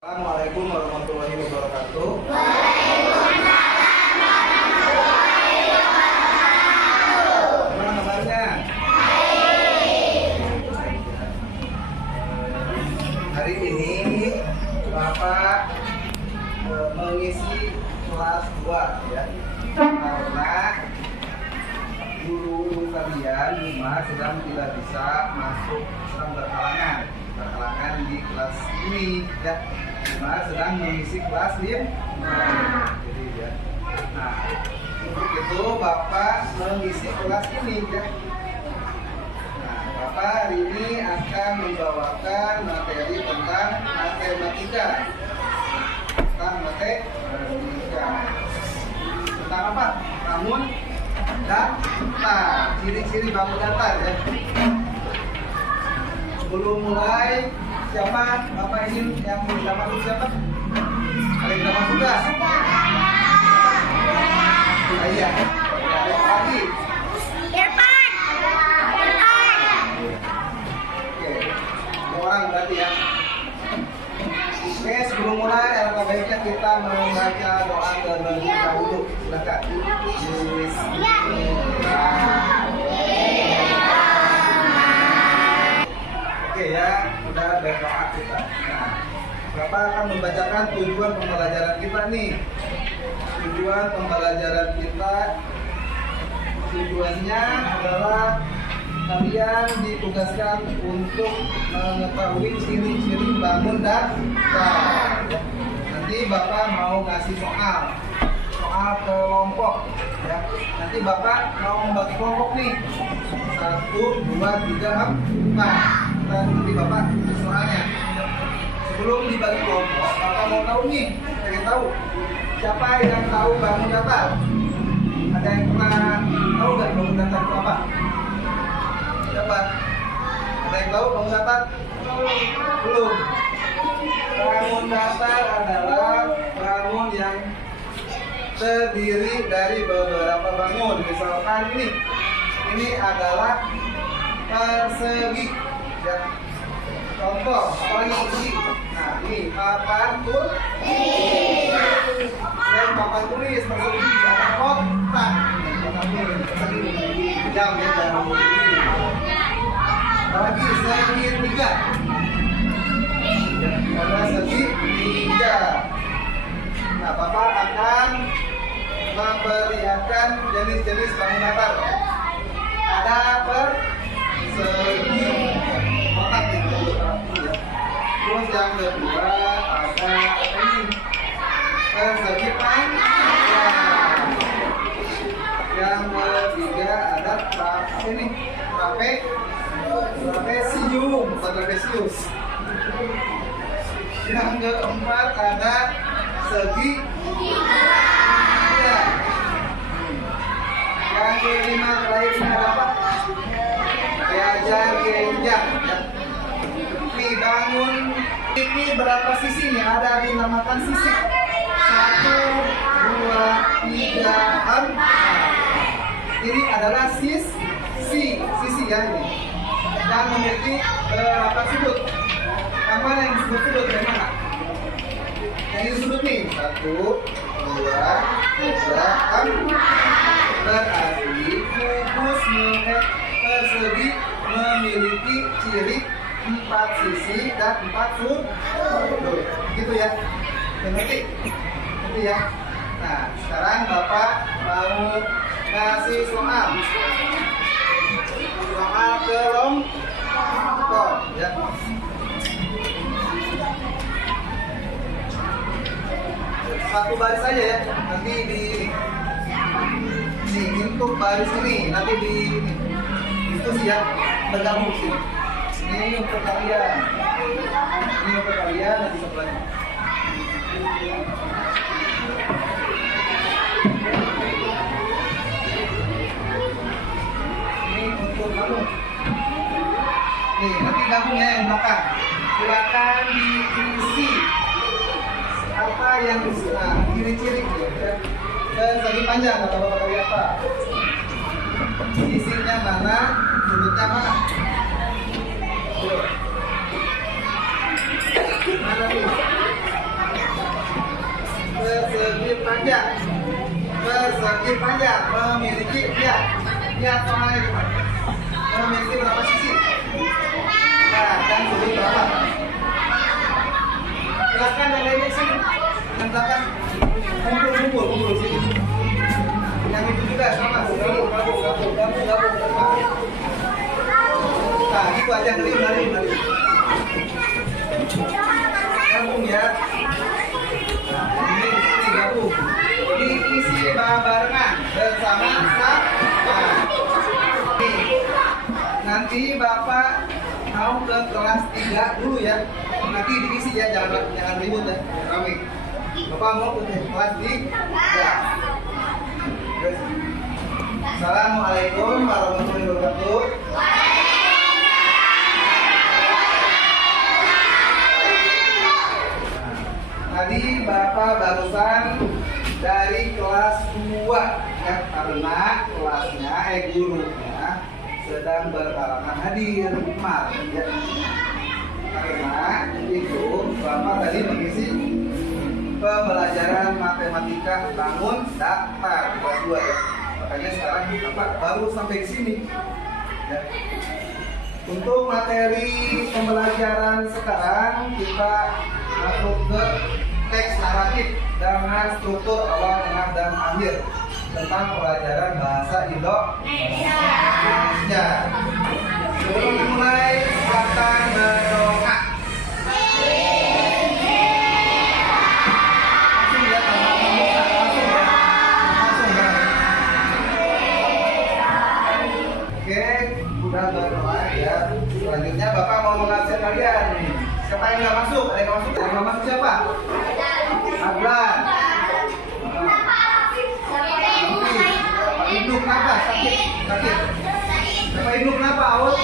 Assalamualaikum warahmatullahi wabarakatuh. Gimana kabarnya? Hari ini Bapak mengisi kelas 2 ya. Karena guru kalian Lima sedang tidak bisa masuk, sedang berhalangan di kelas ini ya. Lima sedang mengisi kelas 5. Jadi ya. Nah, untuk itu Bapak mengisi kelas ini ya. Nah, Bapak hari ini akan membawakan materi tentang matematika. Tentang apa? Bangun datar, ciri-ciri bangun datar ya. Sebelum mulai, siapa Bapak ini yang sudah masuk siapa? Ada yang sudah masuk gak? Iya. Ada lagi? Irfan. Oke, 2 orang berarti ya. Oke, sebelum mulai alangkah baiknya kita membaca doa terlebih dahulu. Silakan. Oke ya, sudah berdoa kita. Nah, Bapak akan membacakan tujuan pembelajaran kita nih. Tujuan pembelajaran kita, tujuannya adalah kalian ditugaskan untuk mengetahui ciri-ciri bangun datar. Nanti Bapak mau ngasih soal kelompok ya. Nanti Bapak mau membagi kelompok nih, 1, 2, 3, 4. Nanti Bapak soalnya. Sebelum dibagi kelompok, Bapak mau tahu nih, pengen tahu siapa yang tahu bangun datar? Ada yang pernah tahu nggak bangun datar itu apa? Siapa? Ada yang tahu bangun datar? Belum. Bangun datar adalah bangun yang terdiri dari beberapa bangun. Misalkan ini adalah persegi. Ya. Contoh, apalagi persegi? Nah, ini papan tulis. Dan papan tulis persegi ada kotak. Papan tulis persegi. Jam ya, jam. Lagi segitiga. Ada segitiga. Nah, Bapak akan memperlihatkan jenis-jenis bangun datar. Ada persegi, kotak itu ya. Terus yang kedua ada ini persegi panjang. Yang ketiga ada trapesium, trapesius. Yang keempat ada segi ya. Yang kelima terakhir ada apa? Kejar genjang. Nih bangun ini berapa sisi nih? Ada dinamakan sisi 1, 2, 3, 4. Ini adalah sisi ya ini. Dan memiliki berapa sudut? Yang mana yang disebut sudut? Yang mana? Yang ini sudut nih 1, 2, 3, 4. Berarti kubus persegi memiliki ciri 4 sisi dan 4 sudut. Gitu ya. Ngerti? Ngerti ya? Nah, sekarang Bapak mau ngasih soal kelompok ya. Satu baris saja ya. Nanti untuk baris ini nanti diskusi ya, bergabung sini. Ini untuk kalian. Ini untuk kalian nanti sebelahnya. Ini untuk gabung. Nih, nanti gabung ya yang belakang. Silakan diisi apa yang ciri-ciri ya. Persegi panjang atau Bapak lihat apa? Sisinya mana? Sudutnya mana? Mana nih? semakin panjang, memiliki lihat soalnya cuma memiliki berapa sisi? Nah, dan sudut berapa? Silakan yang lainnya sini, yang belakang kumpul sini. Yang itu juga sama, sini, gabung. Nah, itu aja lari. Gabung ya. Ini gabung. Diisi barengan bersama sama. Nanti Bapak mau ke kelas 3 dulu ya. Nanti diisi ya, jangan ribut ya, rame. Bapak mau ke kelas 3. Assalamualaikum warahmatullahi wabarakatuh. Tadi Bapak barusan dari kelas 2 ya, karena kelasnya gurunya sedang berhalangan hadir kemarin ya. Karena itu Bapak tadi mengisi pembelajaran matematika bangun daftar kelas 2 ya. Makanya sekarang Bapak baru sampai di sini ya. Untuk materi pembelajaran sekarang kita masuk ke teks naratif dengan struktur awal, tengah, dan akhir tentang pelajaran bahasa Indonesia. Sebelum dimulai, silakan berdoa. Langsung ya, langsung ya. Oke, udah berdoa ya. Selanjutnya Bapak mau mengabsen kalian. Siapa yang nggak masuk? Ada yang nggak masuk? Yang nggak masuk siapa? Adlan. Hidup kenapa? Sakit. Siapa hidup kenapa? Awal?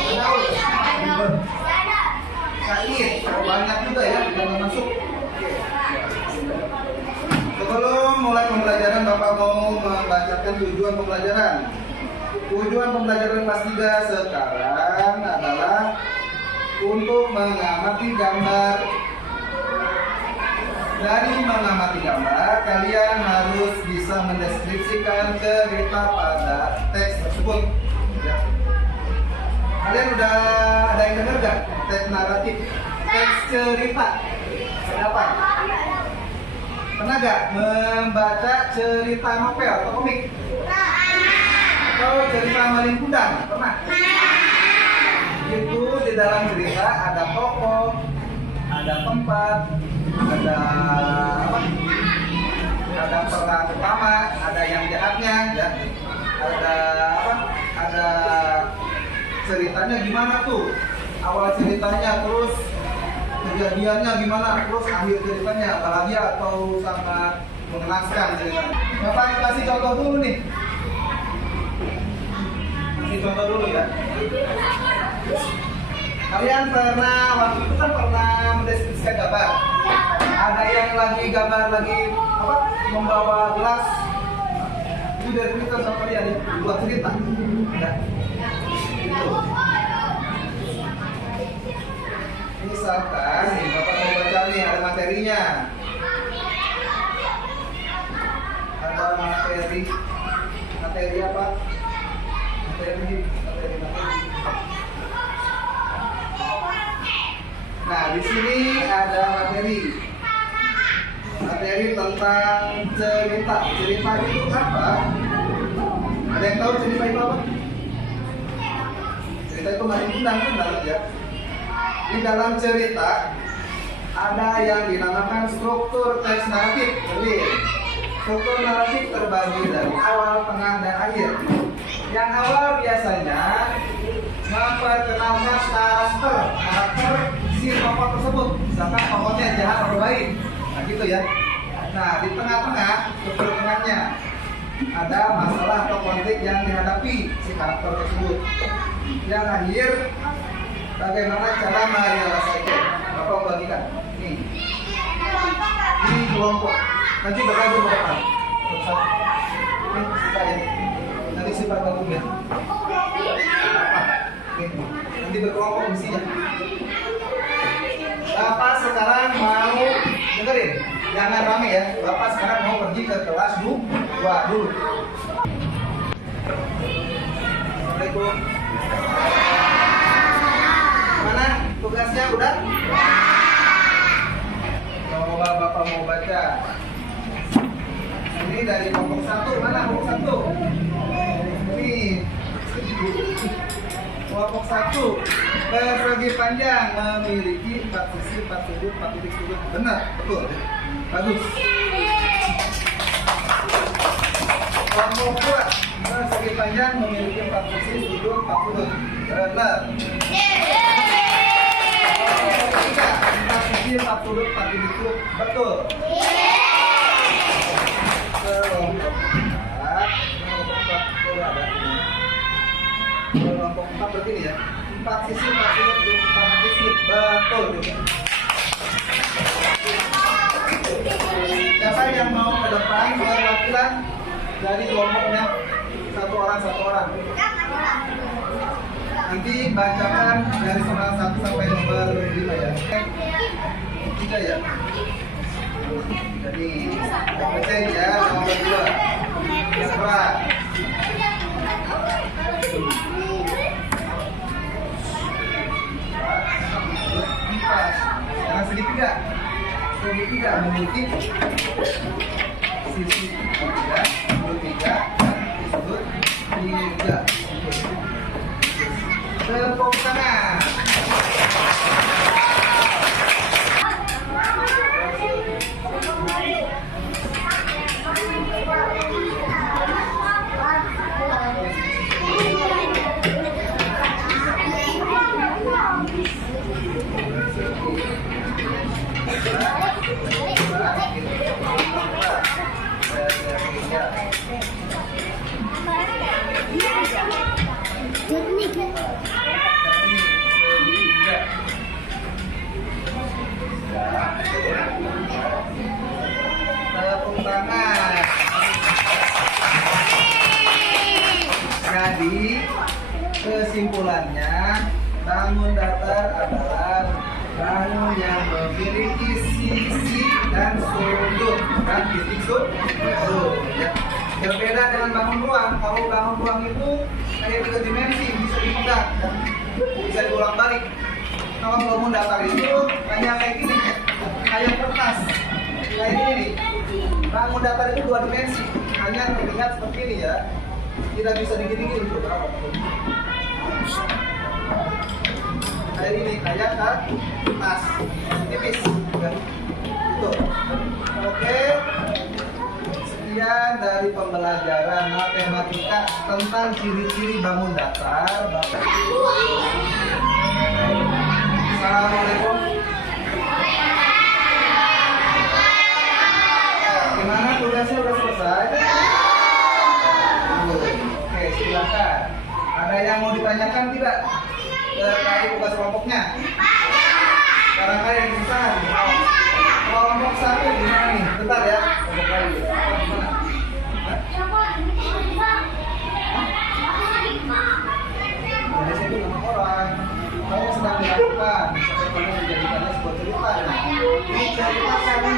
Sakit. Banyak juga ya yang nggak masuk. Sebelum mulai pembelajaran, Bapak mau membacakan tujuan pembelajaran. Tujuan pembelajaran kelas 3 sekarang adalah untuk mengamati gambar. Dari mengamati gambar, kalian harus bisa mendeskripsikan cerita pada teks tersebut ya. Kalian udah ada yang dengar gak? Teks naratif, teks cerita. Apa? Pernah gak membaca cerita novel atau komik? Atau cerita Malin Kundang? Pernah? Itu di dalam cerita ada tokoh, ada tempat, ada apa? Ada peran utama, ada yang jahatnya, ya. Ada apa? Ada ceritanya gimana tuh? Awal ceritanya, terus kejadiannya gimana, terus akhir ceritanya bahagia atau sangat mengenaskan ceritanya. Bapak kasih contoh dulu nih. Kasih contoh dulu ya. Kalian pernah waktu itu kan pernah mendeskripsikan gambar. Ada yang lagi gambar lagi apa? Membawa gelas. Itu dari cerita sama kalian ya, buat cerita. Ya. Gitu. Misalkan nih, Bapak mau baca nih, ada materinya. Ada materi apa? Materi. Nah, di sini ada materi tentang cerita. Cerita itu apa? Ada yang tahu cerita itu apa? Cerita itu Malin Kundang kan ya. Di dalam cerita ada yang dinamakan struktur teks naratif. Jadi, struktur naratif terbagi dari awal, tengah, dan akhir. Yang awal biasanya memperkenalkan karakter si tokoh tersebut, misalkan tokohnya jahat atau baik, nah gitu ya. Nah, di tengah-tengah, struktur tengahnya ada masalah atau konflik yang dihadapi si karakter tersebut. Yang akhir, bagaimana cara merealisasikan. Bapak bagikan nih, ini kelompok, nanti bergabung ke depan. Ini kita ya, nanti sifat gabung ya. Apa? Nanti berkelompok misinya. Bapak sekarang mau dengerin, jangan rame ya. Bapak sekarang mau pergi ke kelas 2 dulu. Assalamualaikum. Mana tugasnya udah? Coba Bapak mau baca. Ini dari kelompok 1, mana kelompok 1? Ini kelompok 1. Persegi panjang memiliki 4 sisi, 4 sudut, 4 titik sudut. Benar, betul. Bagus. Kelompok 2. Persegi panjang memiliki 4 sisi, sudut, 4 sudut. Benar. Kelompok 3. 4 sisi, 4 sudut, 4 titik sudut. Betul. Kelompok 4 begini ya. 4 sisi, 4 sudut, 4 titik sudut. Betul juga. Siapa yang mau ke depan perwakilan dari kelompoknya? Satu orang. Nanti bacakan dari nomor 1 sampai nomor 5 ya. 3 ya. Jadi baca ya nomor 2. Siapa? Yang segitiga memiliki sisi 3, sudut 3, dan sudut 3. Tepuk tangan. Tepuk tangan. Jadi kesimpulannya, bangun datar adalah bangun yang memiliki sisi dan sudut dan titik sudut. Ya. Berbeda dengan bangun ruang. Kalau bangun ruang itu kayak 3 dimensi, bisa dipegang, ya. Bisa diulang balik. Kalau bangun datar itu hanya kayak gini, kayak kertas, kayak gini nih. Bangun datar itu 2 dimensi, hanya terlihat seperti ini ya. Tidak bisa digini-gini tuh. Kayak ini, kayak kertas, tipis. Ya. Itu. Oke. Sekian dari pembelajaran matematika tentang ciri-ciri bangun datar. Assalamualaikum. Gimana tugasnya udah selesai? Oke, silakan. Ada yang mau ditanyakan tidak terkait tugas kelompoknya? Barangkali yang bisa. Kelompok 1 gimana nih? Bentar ya. Kelompok kali. Gimana? Jadi saya itu nama orang. Kamu sedang dilakukan. Sampai kamu menjadikannya sebuah cerita. Ini cerita kami.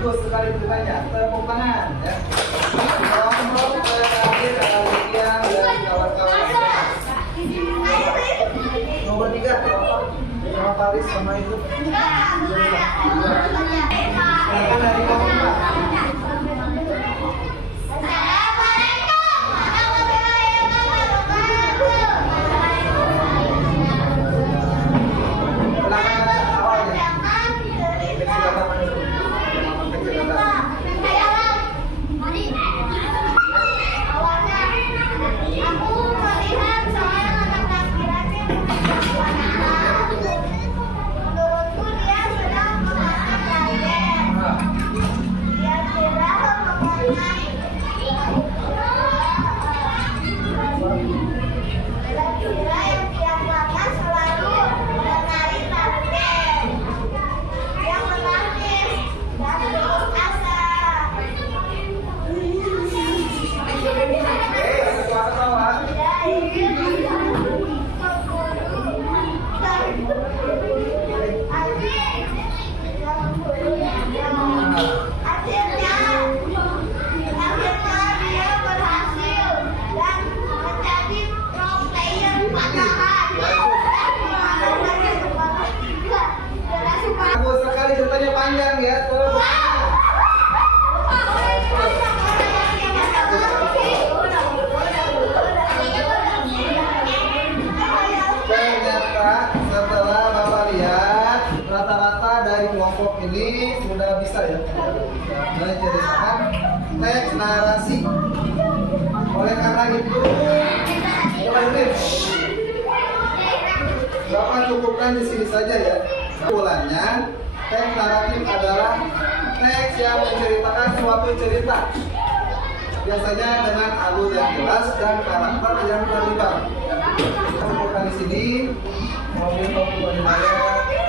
Bagus sekali ceritanya. Tepuk tangan ya. Kelompok terakhir Lydia dan kawan-kawan. Nomor 3 sama Paris sama itu. Silakan dari kelompok 4. Bagus sekali ceritanya panjang ya. Ternyata setelah Bapak lihat rata-rata dari kelompok ini sudah bisa ya menceritakan teks narasi. Oleh karena itu, coba dengerin. Bapak cukupkan di sini saja ya. Kesimpulannya, teks naratif adalah teks yang menceritakan suatu cerita, biasanya dengan alur yang jelas dan karakter yang terlibat. Cukupkan di sini. Mobil Topi Bandaya.